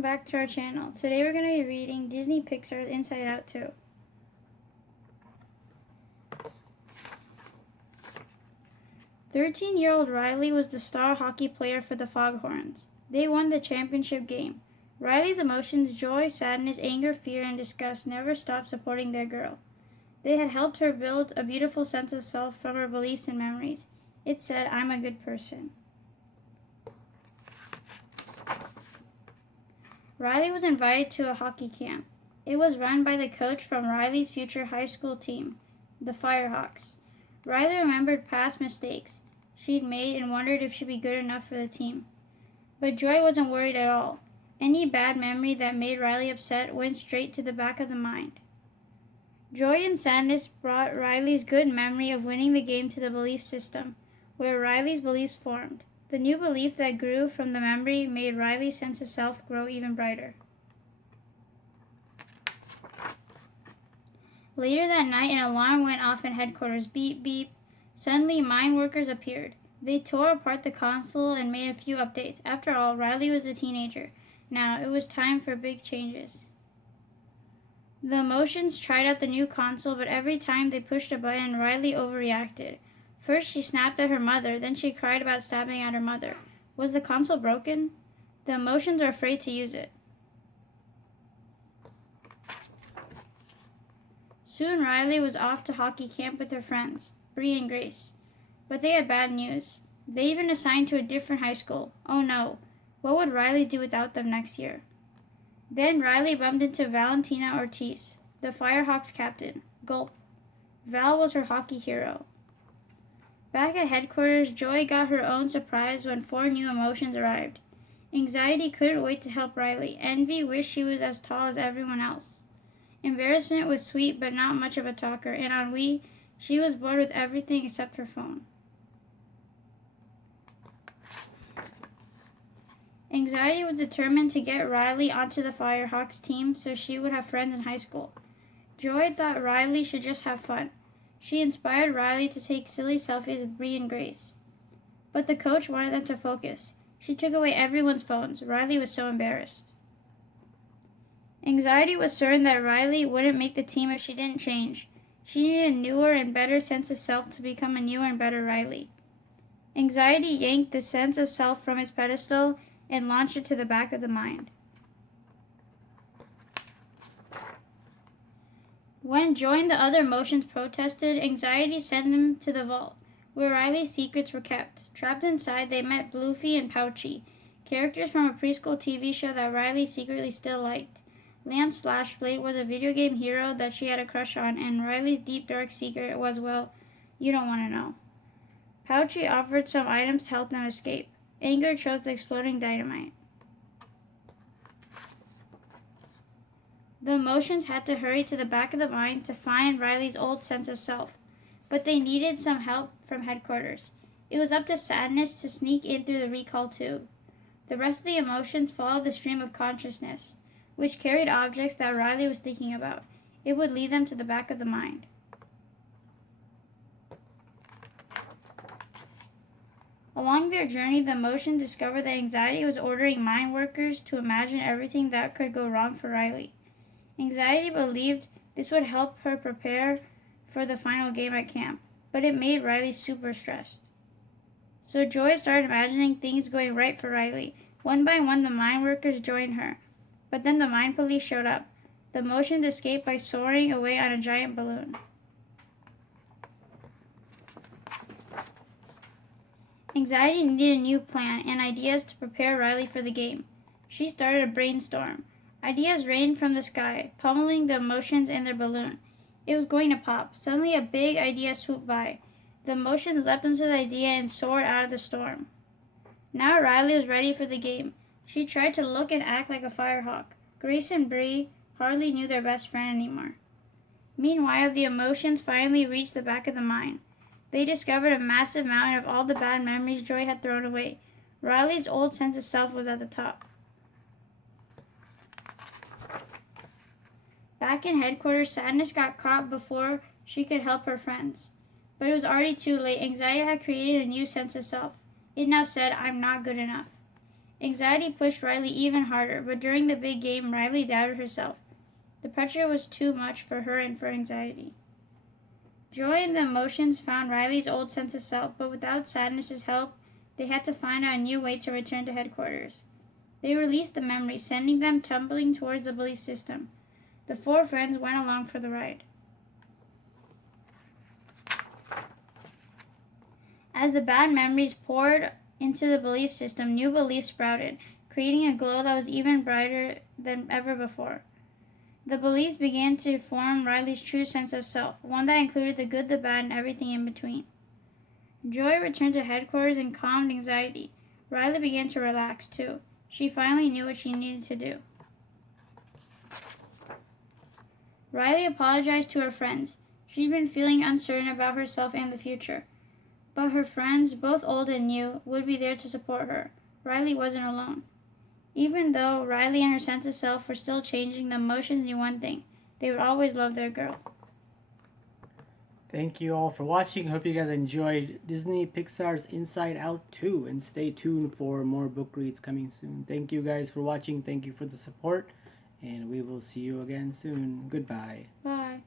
welcome back to our channel. Today we're going to be reading Disney Pixar's Inside Out 2. "13-year-old Riley was the star hockey player for the Foghorns. They won the championship game. Riley's emotions, joy, sadness, anger, fear, and disgust never stopped supporting their girl. They had helped her build a beautiful sense of self from her beliefs and memories. It said, 'I'm a good person.' Riley was invited to a hockey camp. It was run by the coach from Riley's future high school team, the Firehawks. Riley remembered past mistakes she'd made and wondered if she'd be good enough for the team. But Joy wasn't worried at all. Any bad memory that made Riley upset went straight to the back of the mind. Joy and sadness brought Riley's good memory of winning the game to the belief system, where Riley's beliefs formed. The new belief that grew from the memory made Riley's sense of self grow even brighter. Later that night, an alarm went off in headquarters. Beep, beep. Suddenly, mine workers appeared. They tore apart the console and made a few updates. After all, Riley was a teenager. Now, it was time for big changes. The Emotions tried out the new console, but every time they pushed a button, Riley overreacted. First, she snapped at her mother, then she cried about stabbing at her mother. Was the console broken? The Emotions were afraid to use it. Soon, Riley was off to hockey camp with her friends, Bree and Grace. But they had bad news. They'd been assigned to a different high school. Oh no, what would Riley do without them next year? Then Riley bumped into Valentina Ortiz, the Firehawks captain. Gulp. Val was her hockey hero. Back at headquarters, Joy got her own surprise when 4 new emotions arrived. Anxiety couldn't wait to help Riley. Envy wished she was as tall as everyone else. Embarrassment was sweet but not much of a talker, and ennui, she was bored with everything except her phone. Anxiety was determined to get Riley onto the Firehawks team so she would have friends in high school. Joy thought Riley should just have fun. She inspired Riley to take silly selfies with Bree and Grace. But the coach wanted them to focus. She took away everyone's phones. Riley was so embarrassed. Anxiety was certain that Riley wouldn't make the team if she didn't change. She needed a newer and better sense of self to become a newer and better Riley. Anxiety yanked the sense of self from its pedestal and launched it to the back of the mind. When Joy and the other emotions protested, Anxiety sent them to the vault, where Riley's secrets were kept. Trapped inside, they met Bloofy and Pouchy, characters from a preschool TV show that Riley secretly still liked. Lance Slashblade was a video game hero that she had a crush on, and Riley's deep dark secret was, well, you don't want to know. Pouchy offered some items to help them escape. Anger chose the exploding dynamite. The emotions had to hurry to the back of the mind to find Riley's old sense of self, but they needed some help from headquarters. It was up to Sadness to sneak in through the recall tube. The rest of the emotions followed the stream of consciousness, which carried objects that Riley was thinking about. It would lead them to the back of the mind. Along their journey, the emotion discovered that Anxiety was ordering mind workers to imagine everything that could go wrong for Riley. Anxiety believed this would help her prepare for the final game at camp, but it made Riley super stressed. So Joy started imagining things going right for Riley. One by one, the mind workers joined her, but then the mind police showed up. The emotions escaped by soaring away on a giant balloon. Anxiety needed a new plan and ideas to prepare Riley for the game. She started a brainstorm. Ideas rained from the sky, pummeling the emotions in their balloon. It was going to pop. Suddenly a big idea swooped by. The emotions leapt into the idea and soared out of the storm. Now Riley was ready for the game. She tried to look and act like a firehawk. Grace and Bree hardly knew their best friend anymore. Meanwhile, the emotions finally reached the back of the mind. They discovered a massive mountain of all the bad memories Joy had thrown away. Riley's old sense of self was at the top. Back in headquarters, Sadness got caught before she could help her friends. But it was already too late. Anxiety had created a new sense of self. It now said, "I'm not good enough." Anxiety pushed Riley even harder, but during the big game, Riley doubted herself. The pressure was too much for her and for anxiety. Joy and the emotions found Riley's old sense of self, but without Sadness's help, they had to find out a new way to return to headquarters. They released the memories, sending them tumbling towards the belief system. The four friends went along for the ride. As the bad memories poured into the belief system, new beliefs sprouted, creating a glow that was even brighter than ever before. The beliefs began to form Riley's true sense of self, one that included the good, the bad, and everything in between. Joy returned to headquarters and calmed anxiety. Riley began to relax, too. She finally knew what she needed to do. Riley apologized to her friends. She'd been feeling uncertain about herself and the future. But her friends, both old and new, would be there to support her. Riley wasn't alone. Even though Riley and her sense of self were still changing, the emotions knew one thing. They would always love their girl. Thank you all for watching. Hope you guys enjoyed Disney Pixar's Inside Out 2. And stay tuned for more book reads coming soon. Thank you guys for watching. Thank you for the support. And we will see you again soon. Goodbye. Bye.